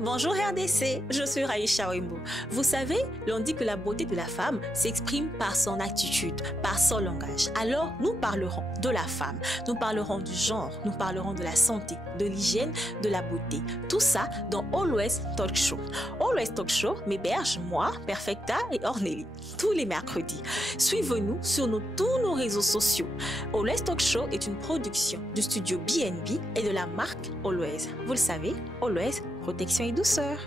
Bonjour RDC, je suis Raïcha Wimbo. Vous savez, l'on dit que la beauté de la femme s'exprime par son attitude, par son langage. Alors, nous parlerons de la femme, nous parlerons du genre, nous parlerons de la santé, de l'hygiène, de la beauté. Tout ça dans Always Talk Show. Always Talk Show m'héberge moi, Perfecta et Ornélie, tous les mercredis. Suivez-nous sur tous nos réseaux sociaux. Always Talk Show est une production du studio BNB et de la marque Always. Vous le savez, Always, protection et douceur.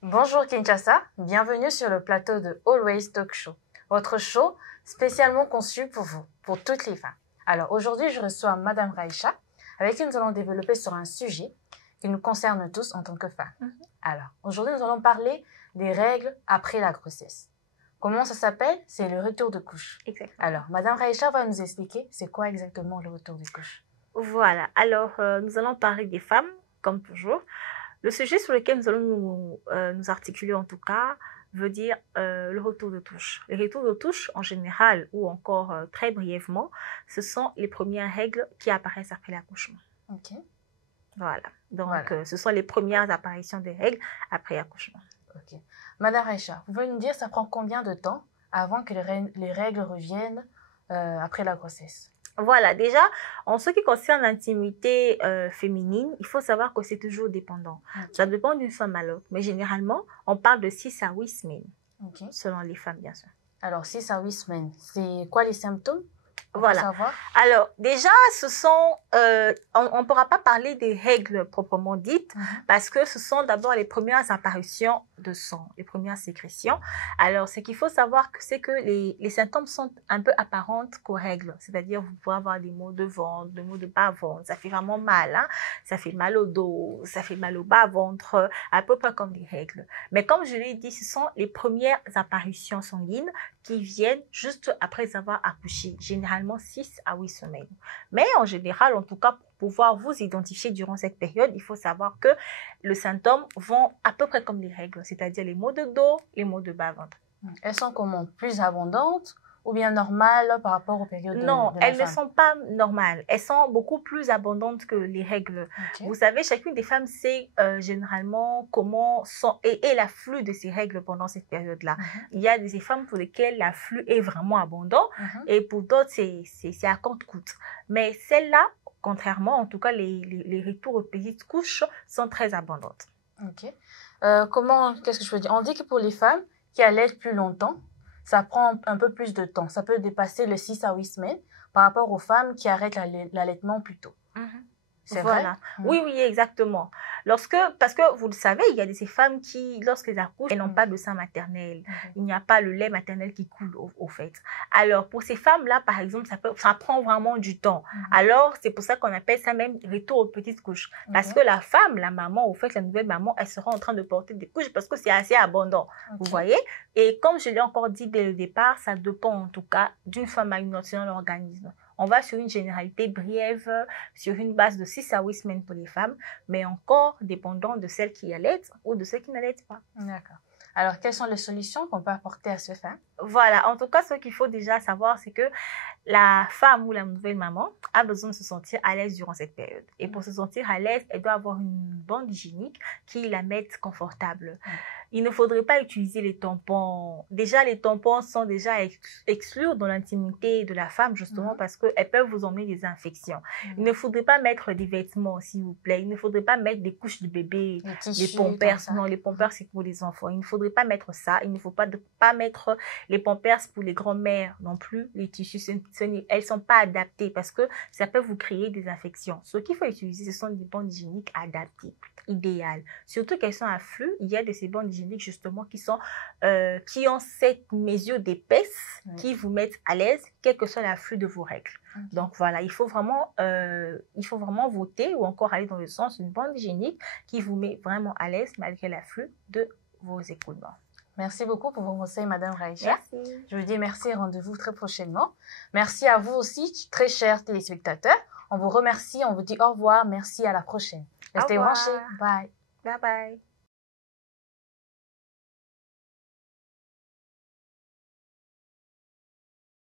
Bonjour Kinshasa, bienvenue sur le plateau de Always Talk Show, votre show spécialement conçu pour vous, pour toutes les femmes. Alors aujourd'hui, je reçois Madame Raïcha, avec qui nous allons développer sur un sujet qui nous concerne tous en tant que femmes. Alors aujourd'hui, nous allons parler des règles après la grossesse. Comment ça s'appelle? C'est le retour de couche. Exactement. Alors, Madame Raïcha va nous expliquer c'est quoi exactement le retour de couche. Voilà, alors nous allons parler des femmes, comme toujours. Le sujet sur lequel nous allons nous articuler en tout cas veut dire le retour de touche. Les retours de touche en général ou encore très brièvement, ce sont les premières règles qui apparaissent après l'accouchement. Ok. Voilà, donc Voilà. ce sont les premières apparitions des règles après l'accouchement. Ok. Madame Raïcha, vous pouvez nous dire ça prend combien de temps avant que les règles reviennent après la grossesse? Voilà, déjà, en ce qui concerne l'intimité féminine, il faut savoir que c'est toujours dépendant. Okay. Ça dépend d'une femme à l'autre, mais généralement, on parle de 6 à 8 semaines, Okay. selon les femmes, bien sûr. Alors, 6 à 8 semaines, c'est quoi les symptômes? Voilà. Savoir? Alors, déjà, ce sont, on ne pourra pas parler des règles proprement dites, parce que ce sont d'abord les premières apparitions de sang, les premières sécrétions. Alors, ce qu'il faut savoir, c'est que les symptômes sont un peu apparentes qu'aux règles. C'est-à-dire, vous pouvez avoir des maux de ventre, des maux de bas-ventre. Ça fait vraiment mal, hein? Ça fait mal au dos, ça fait mal au bas-ventre, à peu près comme des règles. Mais comme je l'ai dit, ce sont les premières apparitions sanguines qui viennent juste après avoir accouché, généralement 6 à 8 semaines. Mais en général, en tout cas, pour pouvoir vous identifier durant cette période, il faut savoir que les symptômes vont à peu près comme les règles, c'est-à-dire les maux de dos, les maux de bas-ventre. Elles sont comment? Plus abondantes ou bien normales par rapport aux périodes Non, de la elles ne femme? sont pas normales. Elles sont beaucoup plus abondantes que les règles. Okay. Vous savez, chacune des femmes sait généralement comment sont et l'afflux de ces règles pendant cette période-là. Il y a des femmes pour lesquelles l'afflux est vraiment abondant et pour d'autres, c'est à compte-gouttes. Mais celles-là, contrairement, en tout cas, les retours aux petites couches sont très abondantes. Ok. Qu'est-ce que je peux dire? On dit que pour les femmes qui allaitent plus longtemps, ça prend un peu plus de temps. Ça peut dépasser les 6 à 8 semaines par rapport aux femmes qui arrêtent l'allaitement plus tôt. C'est voilà. vrai? Oui, exactement. Parce que vous le savez, il y a ces femmes qui, lorsqu'elles accouchent, elles n'ont pas de sein maternel. Il n'y a pas le lait maternel qui coule au fait. Alors, pour ces femmes-là, par exemple, ça prend vraiment du temps. Alors, c'est pour ça qu'on appelle ça même retour aux petites couches. Parce que la femme, la maman, au fait, la nouvelle maman, elle sera en train de porter des couches parce que c'est assez abondant. Vous voyez? Et comme je l'ai encore dit dès le départ, ça dépend en tout cas d'une femme à une autre dans l'organisme. On va sur une généralité brève, sur une base de 6 à 8 semaines pour les femmes, mais encore dépendant de celles qui allaitent ou de celles qui n'allaitent pas. D'accord. Alors, quelles sont les solutions qu'on peut apporter à ces femmes? Voilà, en tout cas, ce qu'il faut déjà savoir, c'est que la femme ou la nouvelle maman a besoin de se sentir à l'aise durant cette période. Et pour se sentir à l'aise, elle doit avoir une bande hygiénique qui la mette confortable. Il ne faudrait pas utiliser les tampons. Déjà, les tampons sont déjà exclus dans l'intimité de la femme, justement, parce qu'elles peuvent vous emmener des infections. Il ne faudrait pas mettre des vêtements, s'il vous plaît. Il ne faudrait pas mettre des couches de bébé, les pampers. Non, les pampers, c'est pour les enfants. Il ne faudrait pas mettre ça. Il ne faut pas mettre les pampers pour les grands-mères non plus. Les tissus, elles ne sont pas adaptées parce que ça peut vous créer des infections. Ce qu'il faut utiliser, ce sont des bandes hygiéniques adaptées, idéales. Surtout qu'elles sont à flux, il y a de ces bandes hygiéniques justement qui ont cette mesure d'épaisse qui vous mettent à l'aise, quel que soit l'afflux de vos règles. Donc voilà, il faut vraiment voter ou encore aller dans le sens d'une bande hygiénique qui vous met vraiment à l'aise malgré l'afflux de vos écoulements. Merci beaucoup pour vos conseils, Madame Raïcha. Merci. Je vous dis merci et rendez-vous très prochainement. Merci à vous aussi, très chers téléspectateurs. On vous remercie, on vous dit au revoir. Merci, à la prochaine. Restez branchés. Bye. Bye bye.